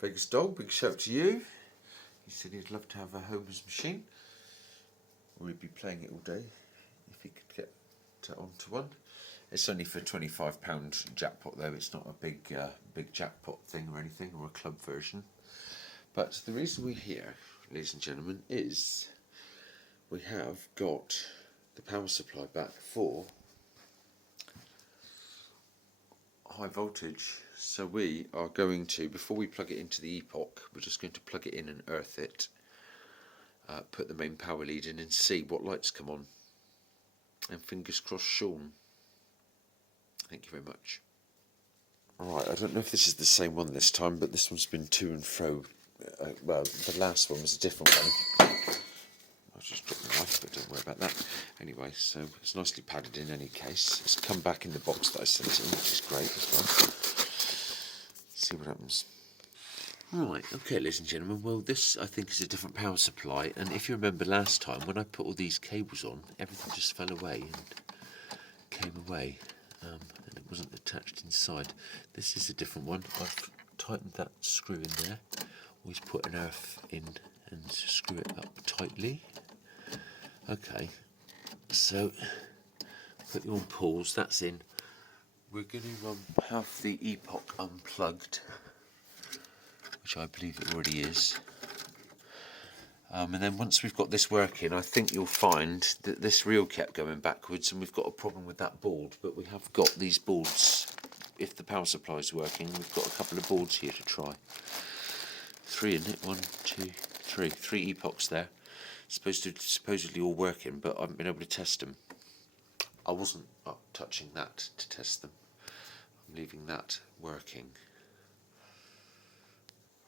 Vegas Dog, big shout to you. He said he'd love to have a Homer's machine, or he'd be playing it all day if he could get onto one. It's only for £25 jackpot though. It's not a big jackpot thing or anything, or a club version. But the reason we're here, ladies and gentlemen, is we have got the power supply back for high voltage. So we are going to, before we plug it into the Epoch, we're just going to plug it in and earth it, put the main power lead in and see what lights come on. And fingers crossed, Sean. Thank you very much. Alright, I don't know if this is the same one this time, but this one's been to and fro. Well, the last one was a different one. I'll just drop the knife, but don't worry about that. Anyway, so it's nicely padded in any case. It's come back in the box that I sent it in, which is great as well. See what happens. Right, okay, ladies and gentlemen, well, this I think is a different power supply, and if you remember last time, when I put all these cables on, everything just fell away and came away, and it wasn't attached inside. This is a different one. I've tightened that screw in there. Always put an earth in and screw it up tightly. Okay, so put you on pause, that's in. We're going to have the Epoch unplugged, which I believe it already is. And then once we've got this working, I think you'll find that this reel kept going backwards and we've got a problem with that board, but we have got these boards. If the power supply is working, we've got a couple of boards here to try. 3 in it, 1, 2, 3. 3 Epochs there. Supposedly all working, but I haven't been able to test them. I wasn't touching that to test them. I'm leaving that working.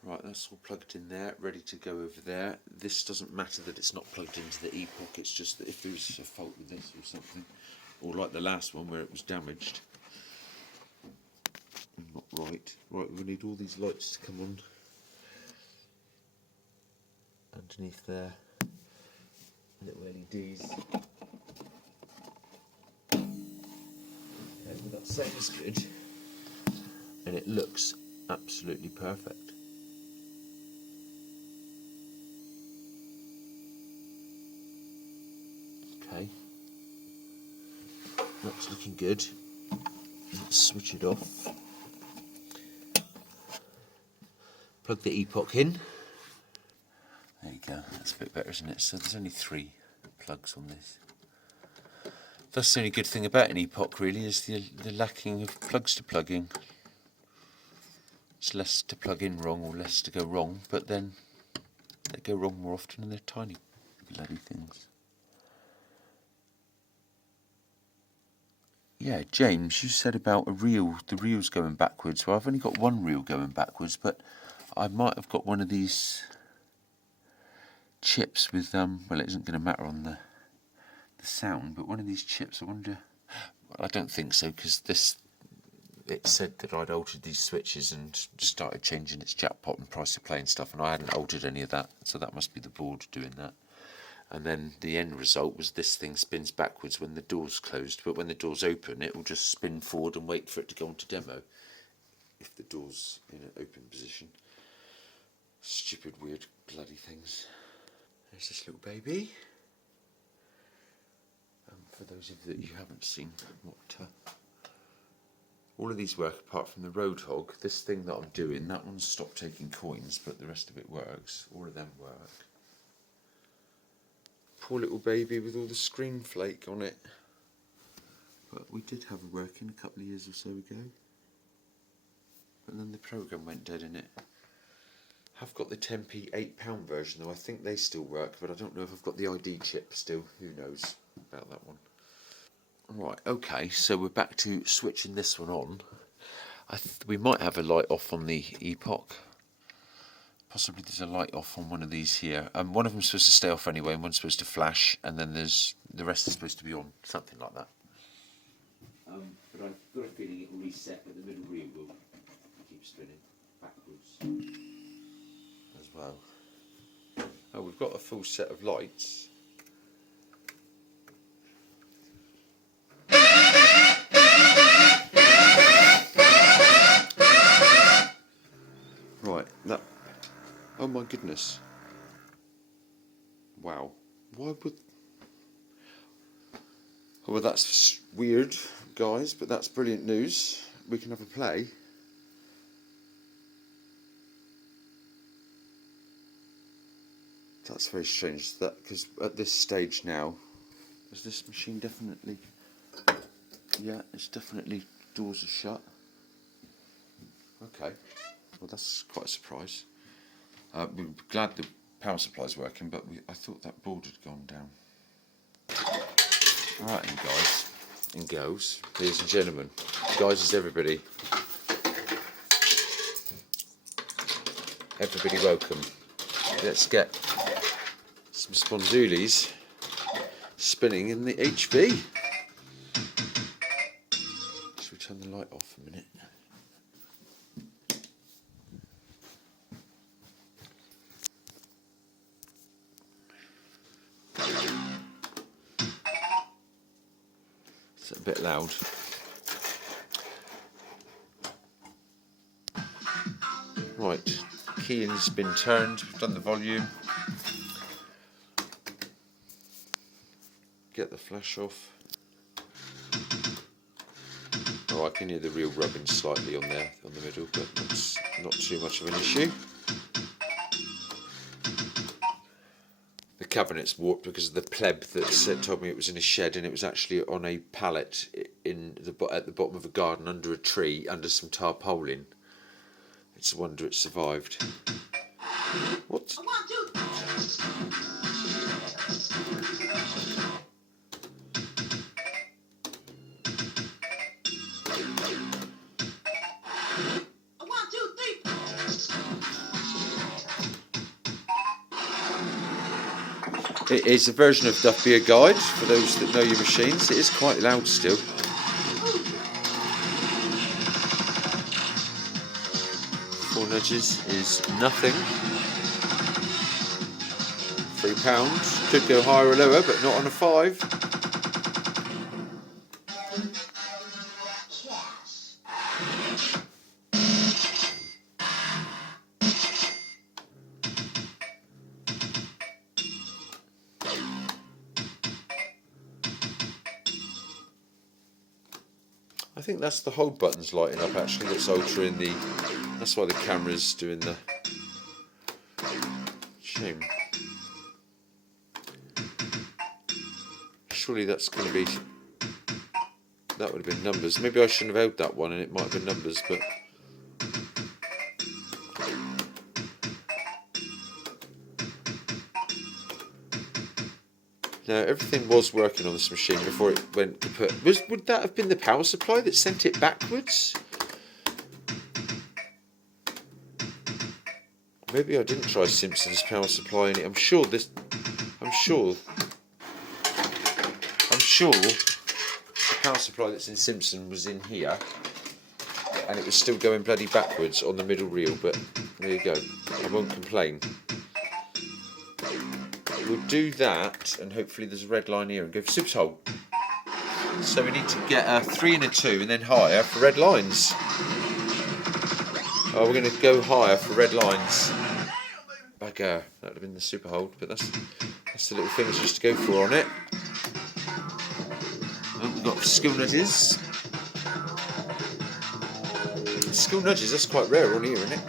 Right, that's all plugged in there, ready to go over there. This doesn't matter that it's not plugged into the Epoch, it's just that if there's a fault with this or something, or like the last one where it was damaged. Not right. Right, we need all these lights to come on. Underneath there, little LEDs. Okay, well that sounds good, and it looks absolutely perfect. Okay, that's looking good. Let's switch it off. Plug the Epoch in. There you go, that's a bit better, isn't it? So there's only 3 plugs on this. That's the only good thing about an Epoch really, is the lacking of plugs to plug in. It's less to plug in wrong or less to go wrong, but then they go wrong more often and they're tiny bloody things. Yeah, James, you said about the reel's going backwards. Well, I've only got one reel going backwards, but I might have got one of these chips with, well, it isn't going to matter on the sound, but one of these chips, I wonder, well, I don't think so, because it said that I'd altered these switches and started changing its jackpot and price of play and stuff, and I hadn't altered any of that, so that must be the board doing that. And then the end result was this thing spins backwards when the door's closed, but when the door's open it will just spin forward and wait for it to go on to demo if the door's in an open position. Stupid, weird, bloody things. There's this little baby. For those of you that you haven't seen what all of these work apart from the Roadhog. This thing that I'm doing, that one's stopped taking coins, but the rest of it works. All of them work. Poor little baby with all the screen flake on it. But we did have a working a couple of years or so ago. But then the program went dead in it. I've got the 10p £8 version though, I think they still work, but I don't know if I've got the ID chip still, who knows about that one. Right, okay, so we're back to switching this one on. We might have a light off on the Epoch. Possibly there's a light off on one of these here. One of them's supposed to stay off anyway, and one's supposed to flash, and then the rest is supposed to be on, something like that. But I've got a feeling it will reset, but the middle reel will keep spinning backwards as well. Oh, we've got a full set of lights. Right, Right, that. Oh my goodness. Wow. Why would. Oh, well, that's weird, guys, but that's brilliant news. We can have a play. That's very strange. That because at this stage now, is this machine definitely? Yeah, it's definitely doors are shut. Okay, well that's quite a surprise. We're glad the power supply's working, but I thought that board had gone down. Alright then, guys and girls, ladies and gentlemen, guys is everybody. Everybody welcome. Let's get some spondulis spinning in the HV. Should we turn the light off a minute? It's a bit loud. Right, key has been turned, we've done the volume. Get the flash off. Oh, I can hear the reel rubbing slightly on there, on the middle, but that's not too much of an issue. The cabinet's warped because of the pleb that told me it was in a shed, and it was actually on a pallet at the bottom of a garden under a tree, under some tarpaulin. It's a wonder it survived. What? It is a version of Duff Beer Guide for those that know your machines. It is quite loud still. Four nudges is nothing. £3. Could go higher or lower, but not on a 5. I think that's the hold buttons lighting up actually, that's altering the, that's why the camera's doing the shame. Surely that's going to be, that would have been numbers. Maybe I shouldn't have held that one and it might have been numbers, but no, everything was working on this machine before it went to put. Would that have been the power supply that sent it backwards? Maybe I didn't try Simpson's power supply in it. I'm sure the power supply that's in Simpson was in here, and it was still going bloody backwards on the middle reel. But there you go. I won't complain. We'll do that, and hopefully there's a red line here and go for super hole. So we need to get a 3 and a 2 and then higher for red lines. Oh, we're going to go higher for red lines. Bugger, that would have been the super hold, but that's the little things just to go for on it. Oh, we've got skill nudges. Skill nudges, that's quite rare on here, isn't it?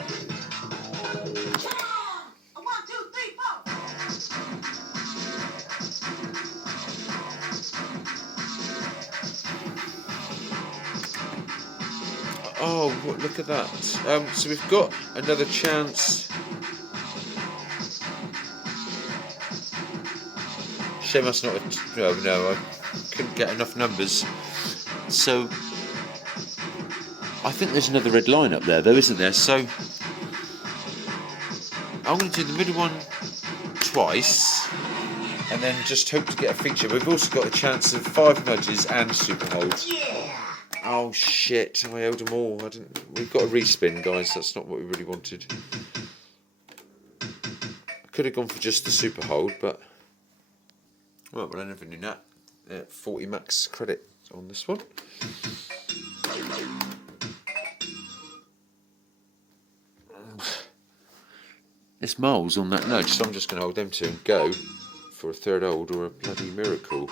Oh, look at that. So we've got another chance. Shame that's not no, I couldn't get enough numbers. So I think there's another red line up there though, isn't there? So I'm going to do the middle one twice and then just hope to get a feature. We've also got a chance of 5 nudges and super holds. Oh shit, I held them all. We've got a respin, guys, that's not what we really wanted. I could have gone for just the super hold, but well, I never knew that. 40 max credit on this one. It's miles on that nudge, so I'm just going to hold them two and go for a third hold or a bloody miracle.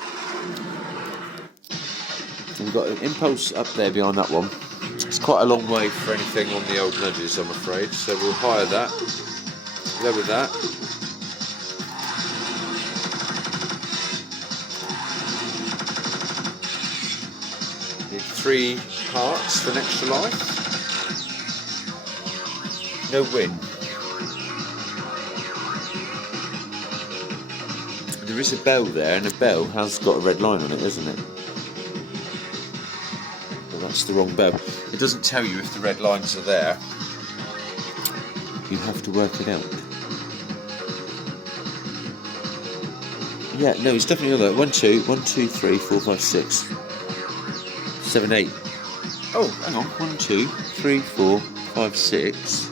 We've got an impulse up there behind that one. It's quite a long way for anything on the old nudges, I'm afraid, so we'll higher that, lower that. Need 3 hearts for an extra life. No win. There is a bell there, and a bell has got a red line on it, isn't it? Well, that's the wrong bell. It doesn't tell you if the red lines are there. You have to work it out. Yeah, no, it's definitely on there. 1, 2, 1, 2, 3, 4, 5, 6, 7, 8. Oh, hang on. 1, 2, 3, 4, 5, 6.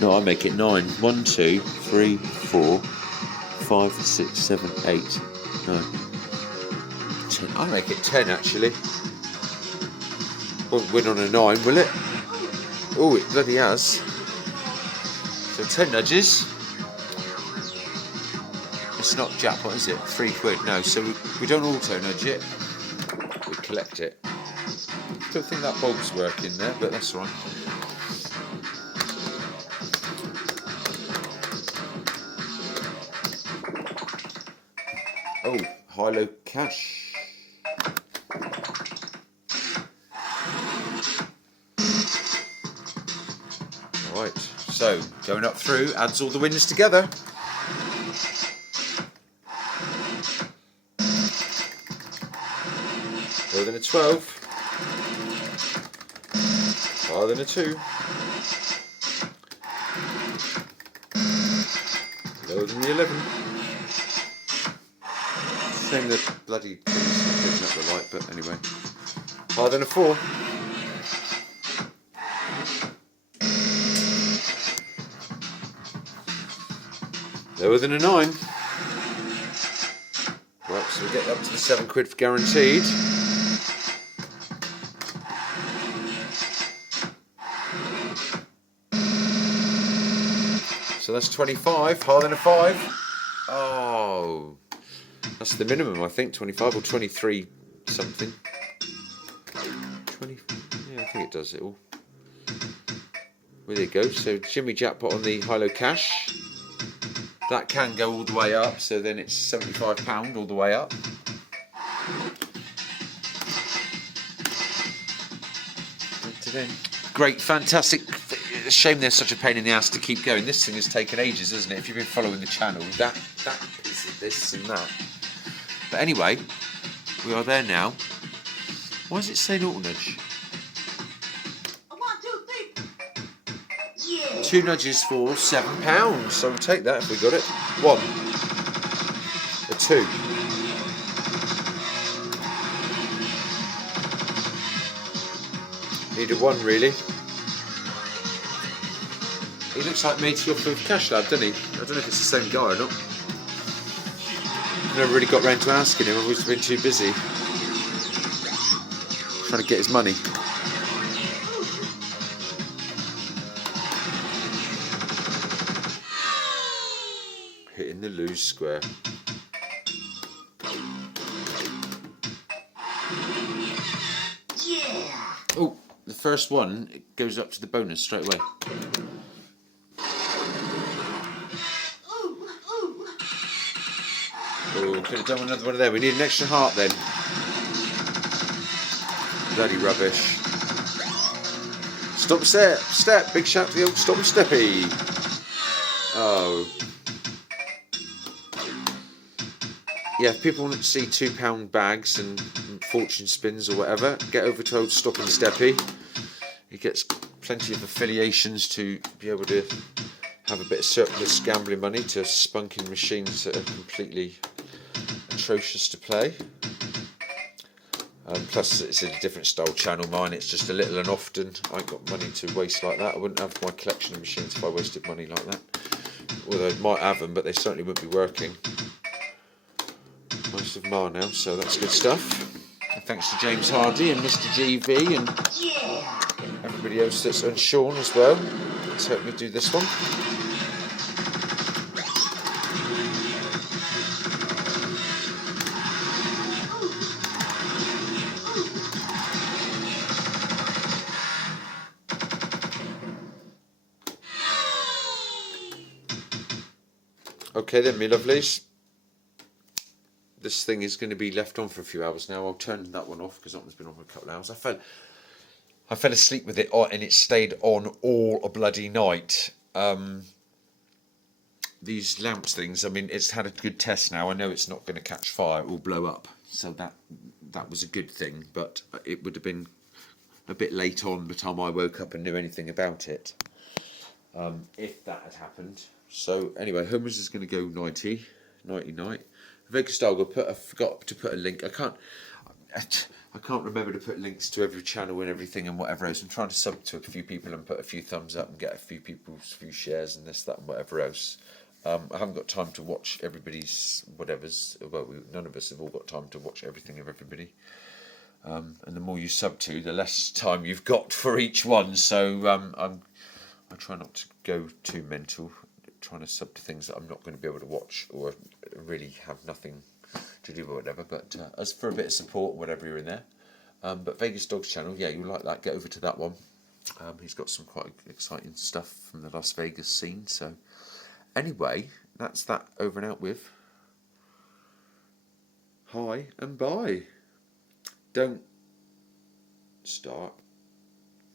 No, I make it 9. 1, 2, 3, 4, 5, 6, 7, 8. No. 10. I make it 10 actually. Won't win on a 9, will it? Oh, it bloody has. So 10 nudges. It's not jackpot, is it? £3. No, so we don't auto nudge it. We collect it. Don't think that bulb's working there, but that's all right. Oh, high-low cash. Right, so going up through adds all the wins together. Lower than a 12. Higher than a 2. Lower than the 11. Shame the bloody thing's not picking up the light, but anyway. Higher than a 4. Lower than a 9. Right, so we get up to the £7 for guaranteed. So that's 25, higher than a 5. Oh, that's the minimum, I think, 25 or 23 something. 20, yeah, I think it does it all. Well, there you go. So Jimmy jackpot on the high-low cash. That can go all the way up, so then it's £75 all the way up. Great, fantastic. Shame there's such a pain in the ass to keep going. This thing has taken ages, hasn't it? If you've been following the channel, that piece of this and that. But anyway, we are there now. Why does it say auto nudge? 1, 2, 3. Yeah. 2 nudges for £7. So we'll take that if we got it. 1, a 2. Need a 1 really. He looks like Matey off of Cash Lab, doesn't he? I don't know if it's the same guy or not. I've never really got round to asking him. I've always been too busy trying to get his money. Hitting the lose square. Yeah. Oh, the first one, it goes up to the bonus straight away. Oh, could have done another one there. We need an extra heart then. Bloody rubbish. Stop step. Big shout to the old stop and steppy. Oh. Yeah, if people want to see £2 bags and fortune spins or whatever, get over to old Stop and Steppy. He gets plenty of affiliations to be able to have a bit of surplus gambling money to spunking machines that are completely atrocious to play. Plus it's a different style channel. Mine, it's just a little and often. I ain't got money to waste like that. I wouldn't have my collection of machines if I wasted money like that. Although I might have them, but they certainly wouldn't be working. Most of them are now, so that's good stuff. And thanks to James Hardy and Mr. GV and everybody everybody else that's unsure as well. Let's help me do this one. Okay then, me lovelies. This thing is going to be left on for a few hours now. I'll turn that one off because that one's been on for a couple of hours. I fell asleep with it on, and it stayed on all a bloody night. These lamps things, I mean, it's had a good test now. I know it's not going to catch fire or blow up, so that was a good thing. But it would have been a bit late on by the time I woke up and knew anything about it, if that had happened. So anyway, Homer's is going to go 90 night. Vegas Style, I forgot to put a link. I can't remember to put links to every channel and everything and whatever else. I'm trying to sub to a few people and put a few thumbs up and get a few shares and this, that, and whatever else. I haven't got time to watch everybody's whatever's. Well, none of us have all got time to watch everything of everybody. And the more you sub to, the less time you've got for each one. So I try not to go too mental, trying to sub to things that I'm not going to be able to watch or really have nothing to do or whatever. But as for a bit of support, whatever you're in there. But Vegas Dog's channel, yeah, you'll like that. Get over to that one. He's got some quite exciting stuff from the Las Vegas scene. So anyway, that's that over and out with. Hi and bye. Don't start.